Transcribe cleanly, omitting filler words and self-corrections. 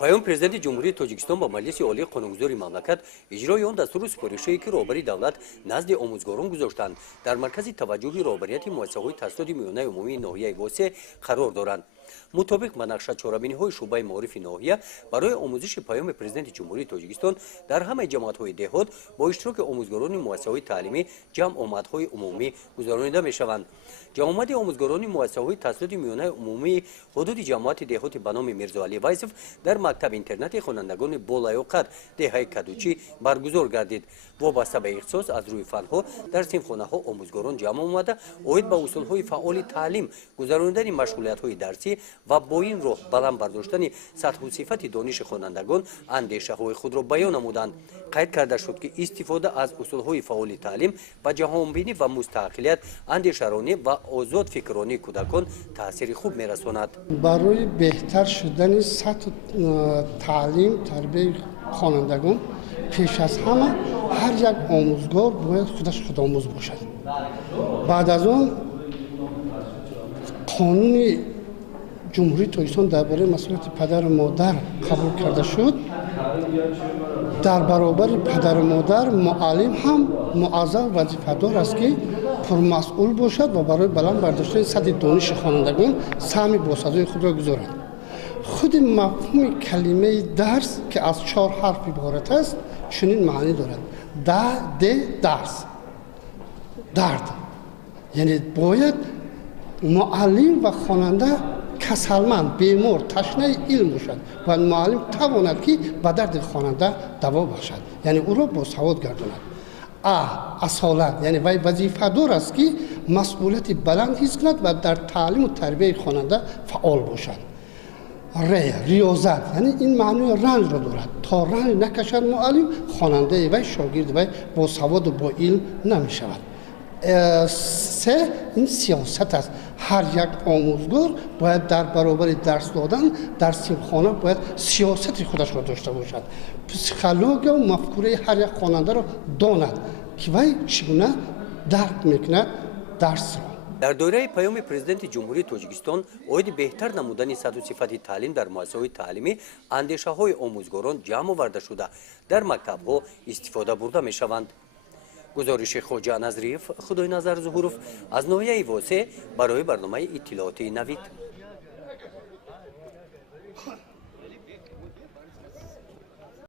پیام پرزیدنت جمهوری تاجیکستان با مجلس عالی قانونگذاری مملکت اجرای آن دستور سپارشی که رهبری دولت نزد آموزگاران گذاشتند در مرکز توجه رهبریت مؤسسه‌های تحصیلات میانه عمومی ناحیه واسع قرار دارند. مطابق با نقشه چهاربینی‌های شعبه معارف ناحیه برای آموزش پیام پرزیدنت جمهوری تاجیکستان در همه جماعت‌های دهات با اشتراک آموزگاران مؤسسه‌های تعلیمی جمع آمدهای عمومی گذرانیده می‌شوند. جمع آمد آموزگاران مؤسسه‌های تحصیلات میانه عمومی حدود جماعت دهات به نام میرزا علی وایسف در مکتب اینترنت خوانندگان بالایوقت دهه کدوچی برگزار گردید. وابسته به اختصاص از روی فنها در صنفخانه‌ها آموزگاران جمع آمده اوید به اصول‌های فعال تعلیم گذراندن مشغولیت‌های درسی و با این راه بلند برداشتن سطح و صفت دانش خوانندگان اندیشه‌های خود را بیان نمودند. قید کرده شد که استفاده از اصول‌های فعال تعلیم و جهانبینی و مستقلیت اندیشرانی و آزاد فکرانی کودکان تاثیر خوب می‌رساند. برای بهتر شدن سطح تعلیم تربیت خوانندگان پیش از همه هر یک آموزگار باید خودش خودآموز باشد. بعد از آن قانون جمهوری تاجیکستان درباره مسئولیت پدر و مادر قبول کرده شد. در برابر پدر و مادر معلم هم معظم وظیفه‌دار است که پرمسئول باشد و برای بلند برداشتن سطح دانش خوانندگان سهم باسازی خود را گذارد. خود مفهوم کلمه درس که از 4 حرف عبارت است چنین معنی دارد: درس، درد. یعنی باید معلم و خواننده کسلمند، بیمار، تشنه علم باشد و معلم تواند که به درد خواننده دوا بخشد، یعنی او را باسواد گرداند. اصالت یعنی وی وظیفه دار است که مسئولیت بلند حس کند و در تعلیم و تربیت خواننده فعال باشد. ریاضت یعنی این معنی رنج را دارد. تا رنج نکشد معلم، خواننده و شاگرد و با سواد و با علم نمی شود. 3 این سیاست است. هر یک آموزگار باید در برابر درس دادن در صنفخانه باید سیاست خودش را داشته باشد. پسیکولوژی و مفکوره هر یک خواننده را داند که وی چگونه درک میکند درس را. در دوره پیام پرزیدنت جمهوری تاجیکستان اوید بهتر نمودن سطح و صفت تعلیم در مؤسسه‌های تعلیمی اندیشه‌های آموزگاران جمع آورده شده در مکتب‌ها استفاده برده می‌شوند. گزارش خواجه نظریف خدای نظر ظهورов از ناحیه واسع برای برنامه اطلاعاتی نوید.